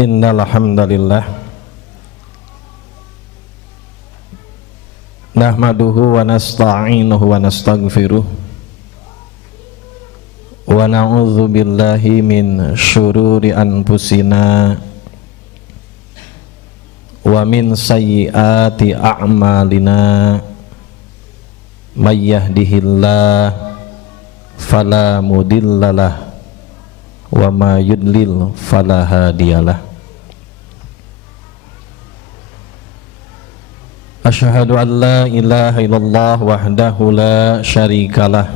Innal hamdalillah nahmaduhu wa nasta'inuhu wa nastaghfiruh wa na'udzu billahi min syururi anfusina wa min sayyiati a'malina may yahdihillah fala mudhillalah wa ma yudlil fala hadiyalah. Asyhadu an la ilaha illallah wahdahu la syarikalah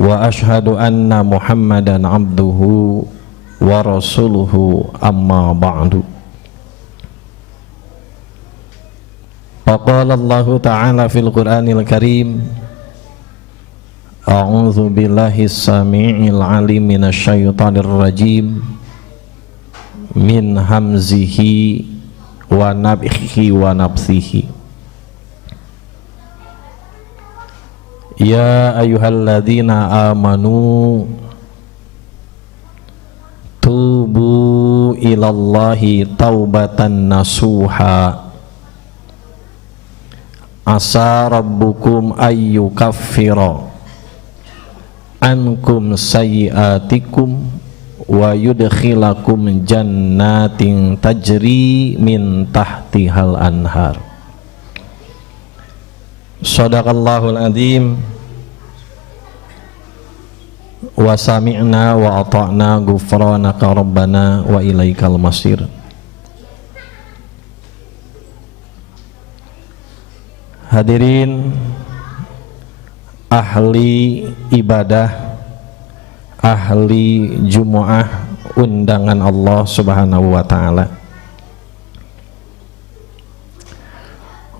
wa asyhadu anna Muhammadan abduhu wa rasuluhu amma ba'du. Faqala Allah ta'ala fil Qur'anil Karim a'udzu billahi samii'il 'alim minasyaitonir rajim min hamzihi wa nabhihi wa nafsihi. Ya ayyuhalladzina amanu tubu ilallahi taubatan nasuha asa rabbukum ayyukaffira ankum sayyiatikum wa yudkhilakum jannatin tajri min tahtihal anhar. Shadaqallahul adzim wa sami'na wa ata'na ghufranaka rabbana wa ilaikal masir. Hadirin ahli ibadah, ahli Jumu'ah undangan Allah Subhanahu wa ta'ala.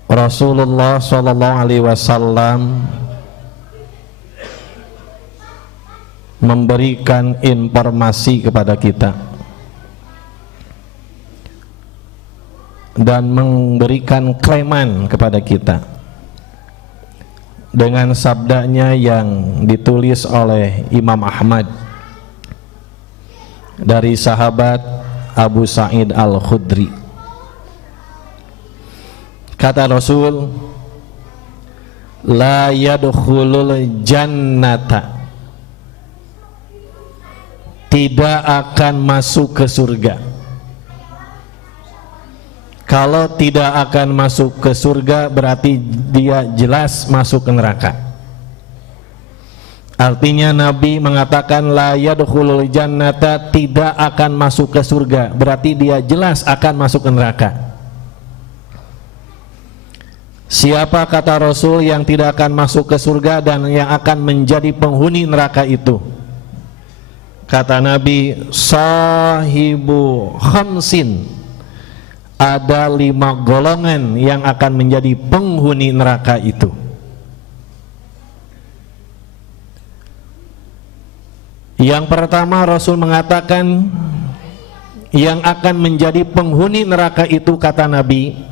Rasulullah sallallahu alaihi wasallam memberikan informasi kepada kita dan memberikan klaiman kepada kita dengan sabdanya yang ditulis oleh Imam Ahmad dari sahabat Abu Sa'id Al-Khudri. Kata Rasul, la yadkhulul jannata, tidak akan masuk ke surga. Kalau tidak akan masuk ke surga berarti dia jelas masuk ke neraka. Artinya Nabi mengatakan la yadkhulul jannata, tidak akan masuk ke surga, berarti dia jelas akan masuk ke neraka. Siapa, kata Rasul, yang tidak akan masuk ke surga dan yang akan menjadi penghuni neraka itu? Kata Nabi, sahibu khamsin, ada 5 golongan yang akan menjadi penghuni neraka itu. Yang pertama, Rasul mengatakan yang akan menjadi penghuni neraka itu, kata Nabi,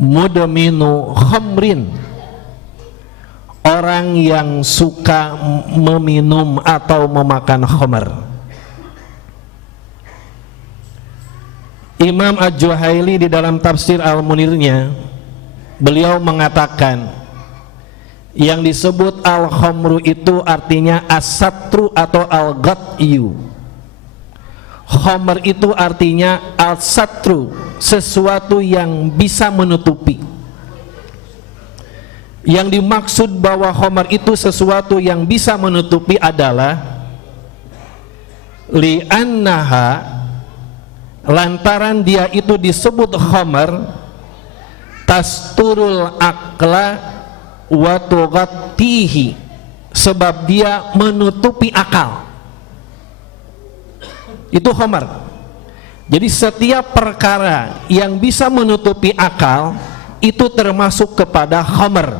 mudminu khamrin, orang yang suka meminum atau memakan khamar. Imam Al-Juhaili di dalam tafsir Al-Munirnya, beliau mengatakan yang disebut al-khamru itu artinya as-satru atau al-ghatiyu. Khamar itu artinya al-satru, sesuatu yang bisa menutupi. Yang dimaksud bahwa khamar itu sesuatu yang bisa menutupi adalah li'annaha, lantaran dia itu disebut khamar, tasturul akla wa tughatihi, sebab dia menutupi akal. Itu khamar. Jadi setiap perkara yang bisa menutupi akal itu termasuk kepada khamar,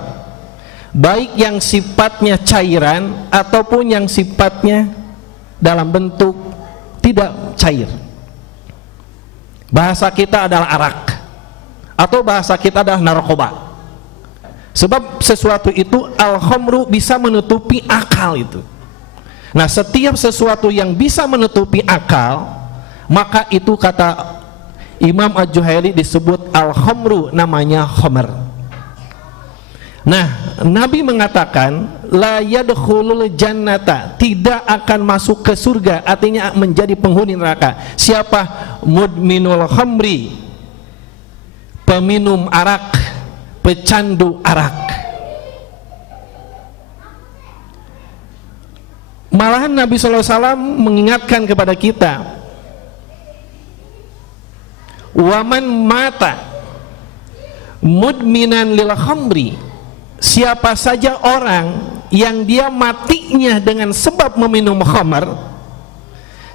baik yang sifatnya cairan ataupun yang sifatnya dalam bentuk tidak cair. Bahasa kita adalah arak, atau bahasa kita adalah narkoba. Sebab sesuatu itu al-khamru bisa menutupi akal itu. Nah, setiap sesuatu yang bisa menutupi akal maka itu kata Imam Al-Juhaili disebut al-khamru, namanya khamr. Nah, Nabi mengatakan la yadkhulul jannata, tidak akan masuk ke surga, artinya menjadi penghuni neraka. Siapa? Mudminul khamri, peminum arak, pecandu arak. Malahan Nabi SAW mengingatkan kepada kita, waman mata mudminan lil khamri, siapa saja orang yang dia matinya dengan sebab meminum khamar,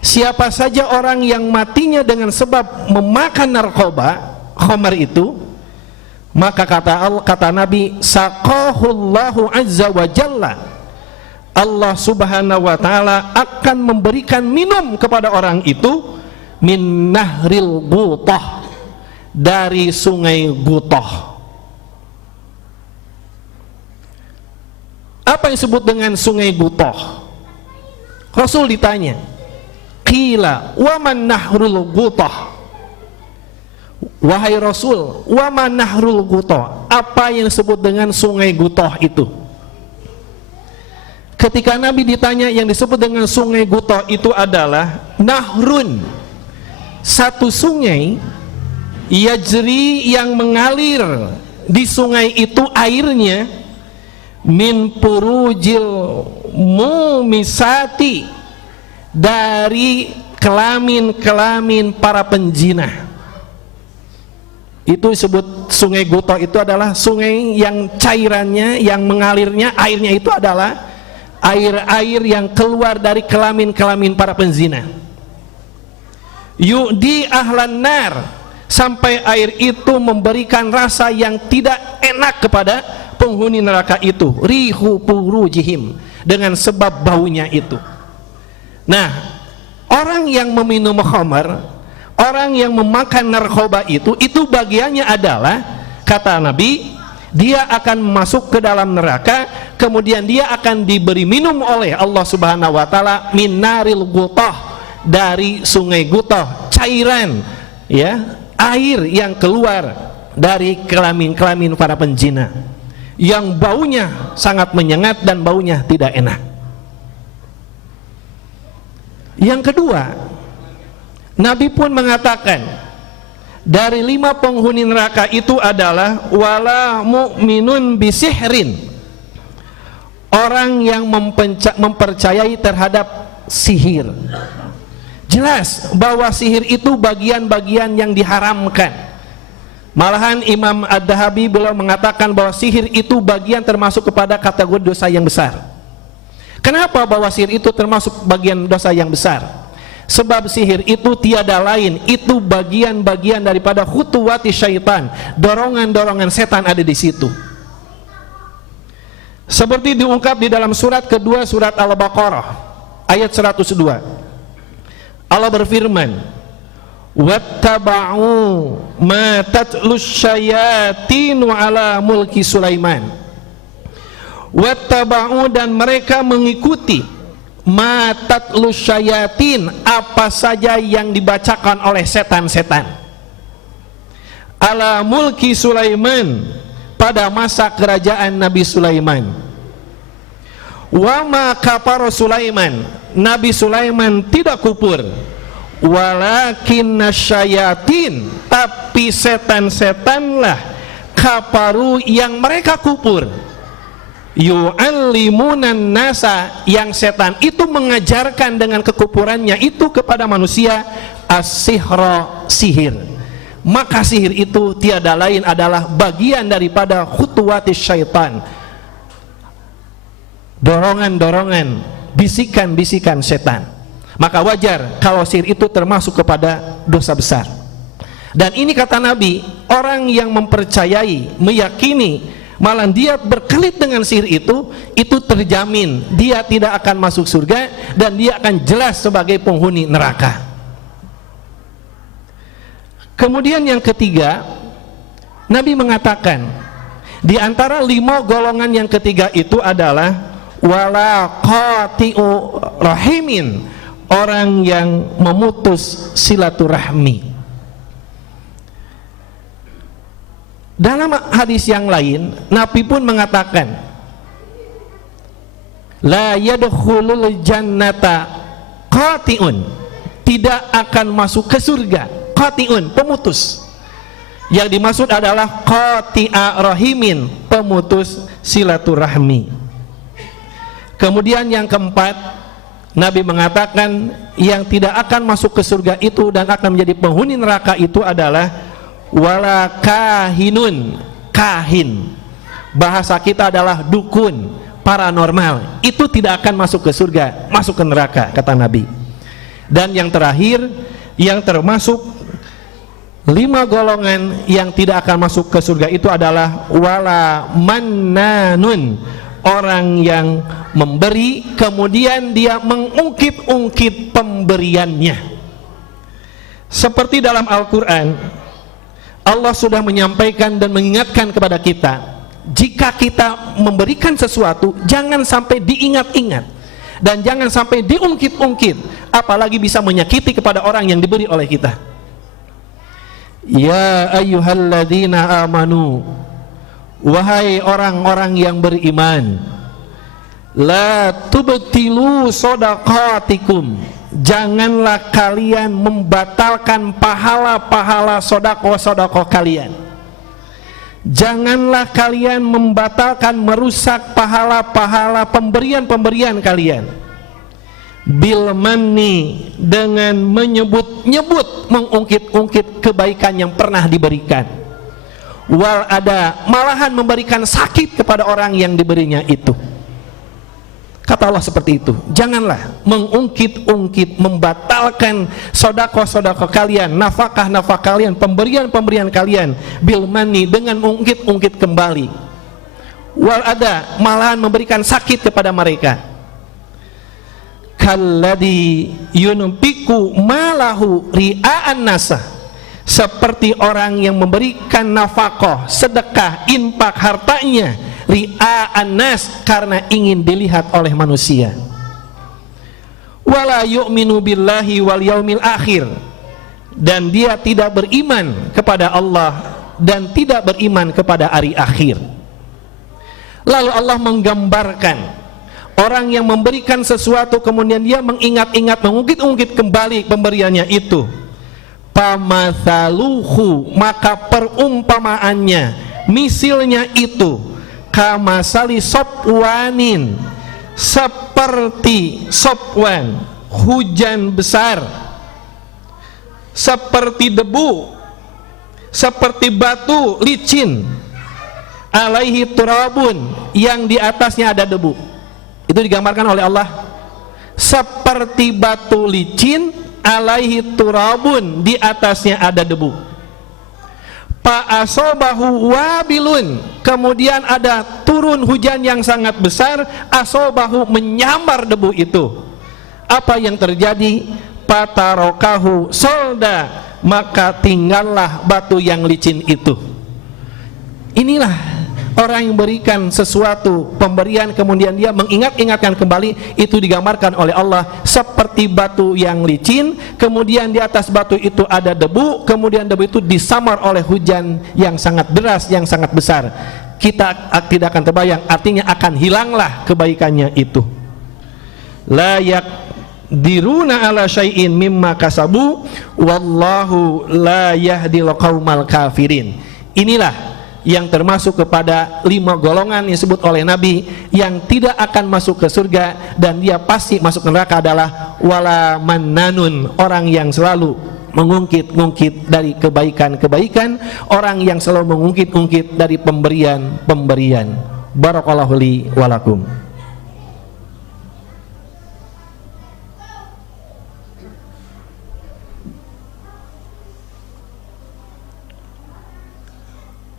siapa saja orang yang matinya dengan sebab memakan narkoba, khamar itu, maka kata Nabi, saqahullahu azza wa jalla, Allah subhanahu wa ta'ala akan memberikan minum kepada orang itu min nahril Gutah, dari sungai Gutah. Apa yang disebut dengan sungai Gutah? Rasul ditanya, qila waman nahrul Gutah, wahai Rasul, waman nahrul Gutah, apa yang disebut dengan sungai Gutah itu? Ketika Nabi ditanya, yang disebut dengan sungai Gutah itu adalah nahrun, satu sungai, yajri, yang mengalir di sungai itu airnya, min purujil mumisati, dari kelamin-kelamin para penjinah. Itu disebut sungai Gutah, itu adalah sungai yang cairannya, yang mengalirnya, airnya itu adalah air-air yang keluar dari kelamin-kelamin para penzina. Yu'di ahlan nar, sampai air itu memberikan rasa yang tidak enak kepada penghuni neraka itu, rihu purujihim, dengan sebab baunya itu. Nah, orang yang meminum khamar, orang yang memakan narkoba itu bagiannya adalah, kata Nabi, dia akan masuk ke dalam neraka, kemudian dia akan diberi minum oleh Allah subhanahu wa ta'ala min naril Gutah, dari sungai Gutah, cairan, ya, air yang keluar dari kelamin-kelamin para penjina, yang baunya sangat menyengat dan baunya tidak enak. Yang kedua, Nabi pun mengatakan, dari 5 penghuni neraka itu adalah wala mu'minun bisihrin, orang yang mempercayai terhadap sihir. Jelas bahwa sihir itu bagian-bagian yang diharamkan. Malahan Imam Ad-Dahabi beliau mengatakan bahwa sihir itu bagian termasuk kepada kategori dosa yang besar. Kenapa bahwa sihir itu termasuk bagian dosa yang besar? Sebab sihir itu tiada lain, itu bagian-bagian daripada khutuwati syaitan, dorongan-dorongan setan ada di situ. Seperti diungkap di dalam surat kedua, surat Al-Baqarah ayat 102. Allah berfirman, wattaba'u ma tatlus syayatinu ala mulki Sulaiman. Wattaba'u, dan mereka mengikuti, ma tatlus syayatin, apa saja yang dibacakan oleh setan-setan, ala mulki Sulaiman, pada masa kerajaan Nabi Sulaiman. Wa ma kafara Sulaiman, Nabi Sulaiman tidak kufur, walakin nasyayatin, tapi setan-setanlah, kafaru, yang mereka kufur, yu'allimunan nasa, yang setan itu mengajarkan dengan kekufurannya itu kepada manusia, as-sihra, sihir. Maka sihir itu tiada lain adalah bagian daripada khutuwati syaitan, dorongan-dorongan, bisikan-bisikan setan. Maka wajar kalau sihir itu termasuk kepada dosa besar. Dan ini kata Nabi, orang yang mempercayai, meyakini, malah dia berkelit dengan sihir itu terjamin dia tidak akan masuk surga dan dia akan jelas sebagai penghuni neraka. Kemudian yang ketiga, Nabi mengatakan di antara 5 golongan yang ketiga itu adalah wala qati'u rahimin, orang yang memutus silaturahmi. Dalam hadis yang lain, Nabi pun mengatakan, la yadkhulul jannata qati'un, tidak akan masuk ke surga. Qati'un, pemutus. Yang dimaksud adalah qati'a rahimin, pemutus silaturahmi. Kemudian yang keempat, Nabi mengatakan yang tidak akan masuk ke surga itu dan akan menjadi penghuni neraka itu adalah wala kahinun, kahin, bahasa kita adalah dukun, paranormal, itu tidak akan masuk ke surga, masuk ke neraka, kata Nabi. Dan yang terakhir, yang termasuk 5 golongan yang tidak akan masuk ke surga itu adalah wala mannanun, orang yang memberi kemudian dia mengungkit-ungkit pemberiannya. Seperti dalam Al-Quran, Allah sudah menyampaikan dan mengingatkan kepada kita, jika kita memberikan sesuatu jangan sampai diingat-ingat dan jangan sampai diungkit-ungkit, apalagi bisa menyakiti kepada orang yang diberi oleh kita. Ya ayyuhalladzina amanu, wahai orang-orang yang beriman, la tubtilu shadaqatikum, janganlah kalian membatalkan pahala-pahala sodako-sodako kalian. Janganlah kalian membatalkan, merusak pahala-pahala pemberian-pemberian kalian. Bil manni, dengan menyebut-nyebut, mengungkit-ungkit kebaikan yang pernah diberikan. Wal ada, malahan memberikan sakit kepada orang yang diberinya itu. Kata Allah seperti itu. Janganlah mengungkit-ungkit, membatalkan sodako-sodako kalian, nafkah-nafkah kalian, pemberian-pemberian kalian, bil mani, dengan mengungkit-ungkit kembali. Wal ada, malahan memberikan sakit kepada mereka. Kalladhi yunfiqu malahu ria'an nasa, seperti orang yang memberikan nafkah, sedekah, infak hartanya ria'an nas, karena ingin dilihat oleh manusia. Wala yu'minu billahi wal yaumil akhir, dan dia tidak beriman kepada Allah dan tidak beriman kepada hari akhir. Lalu Allah menggambarkan orang yang memberikan sesuatu kemudian dia mengingat-ingat, mengungkit-ungkit kembali pemberiannya itu. Pamathaluhu, maka perumpamaannya, misilnya itu, kamasali sopwanin, seperti sopwan, hujan besar, seperti debu, seperti batu licin, alaihi turabun, yang di atasnya ada debu. Itu digambarkan oleh Allah, seperti batu licin, alaihi turabun, di atasnya ada debu. Fa'asobahu wabilun, kemudian ada turun hujan yang sangat besar, asobahu, menyambar debu itu. Apa yang terjadi? Patarokahu solda, maka tinggallah batu yang licin itu. Inilah orang yang berikan sesuatu pemberian kemudian dia mengingat-ingatkan kembali, itu digambarkan oleh Allah seperti batu yang licin, kemudian di atas batu itu ada debu, kemudian debu itu disamar oleh hujan yang sangat deras, yang sangat besar. Kita tidak akan terbayang, artinya akan hilanglah kebaikannya itu. La yaqdiruna ala syai'in mimma kasabu wallahu la yahdil qaumal kafirin. Inilah yang termasuk kepada 5 golongan yang disebut oleh Nabi yang tidak akan masuk ke surga dan dia pasti masuk neraka adalah wala mannanun, orang yang selalu mengungkit-ungkit dari kebaikan-kebaikan, orang yang selalu mengungkit-ungkit dari pemberian-pemberian. Barakallahu li walakum.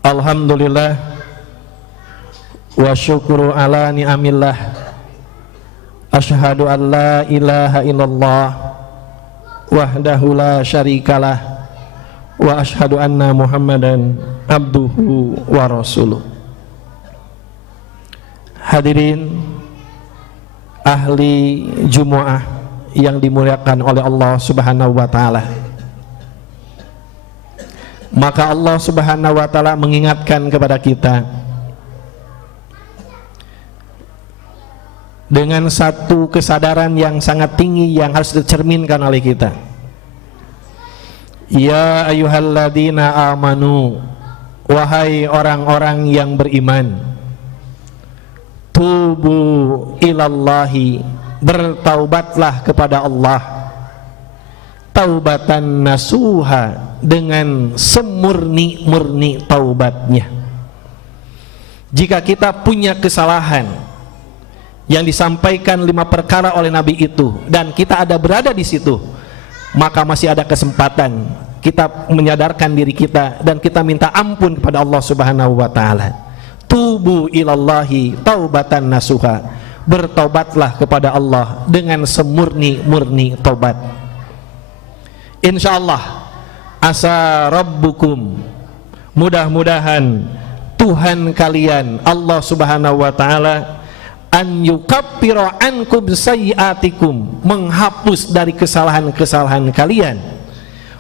Alhamdulillah wa syukru ala ni'amillah, asyhadu an la ilaha illallah wahdahu la syarikalah, wa asyhadu anna muhammadan abduhu wa rasuluh. Hadirin ahli Jumu'ah yang dimuliakan oleh Allah Subhanahu wa taala. Maka Allah Subhanahu wa taala mengingatkan kepada kita dengan satu kesadaran yang sangat tinggi yang harus dicerminkan oleh kita. Ya ayyuhalladzina amanu, wahai orang-orang yang beriman, tubu ilallahi, bertaubatlah kepada Allah, taubatan nasuha, dengan semurni-murni taubatnya. Jika kita punya kesalahan yang disampaikan 5 perkara oleh Nabi itu dan kita ada berada di situ, maka masih ada kesempatan kita menyadarkan diri kita dan kita minta ampun kepada Allah Subhanahu wa taala. Tubu ilallahi taubatan nasuha, bertaubatlah kepada Allah dengan semurni-murni taubat. Insyaallah asa rabbukum, mudah-mudahan Tuhan kalian Allah Subhanahu wa taala an yukaffira ankum sayyiatikum, menghapus dari kesalahan-kesalahan kalian,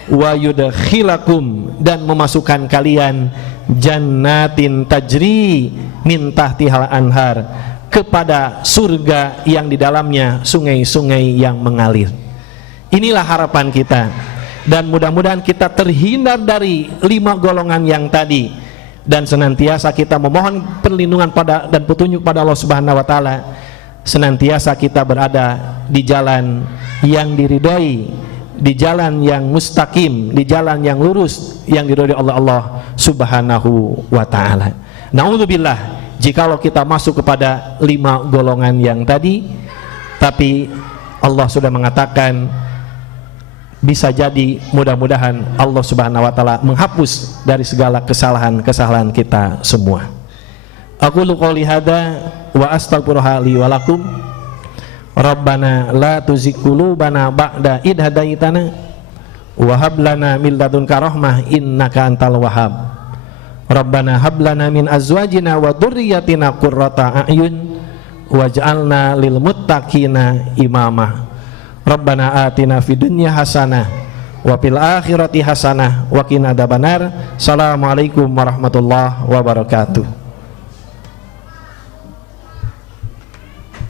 wa yudkhilakum, dan memasukkan kalian jannatin tajri min tahtihal anhar, kepada surga yang di dalamnya sungai-sungai yang mengalir. Inilah harapan kita, dan mudah-mudahan kita terhindar dari 5 golongan yang tadi, dan senantiasa kita memohon perlindungan pada dan petunjuk pada Allah Subhanahu wa taala. Senantiasa kita berada di jalan yang diridhoi, di jalan yang mustaqim, di jalan yang lurus yang diridhoi oleh Allah Subhanahu wa taala. Naudzubillah jikalau kita masuk kepada 5 golongan yang tadi, tapi Allah sudah mengatakan bisa jadi mudah-mudahan Allah Subhanahu wa taala menghapus dari segala kesalahan-kesalahan kita semua. Aqulu qouli hadza wa astaghfiruha li wa lakum. Rabbana la tuzigh qulubana ba'da idh hadaitana wa hab lana min ladunka rahmah innaka antal wahhab. Rabbana hab lana min azwajina wa dzurriyyatina qurrata a'yun waj'alna lil muttaqina imama. Rabbana atina fid dunya hasanah wa fil akhirati hasanah wa qina adzabannar. Assalamualaikum warahmatullahi wabarakatuh.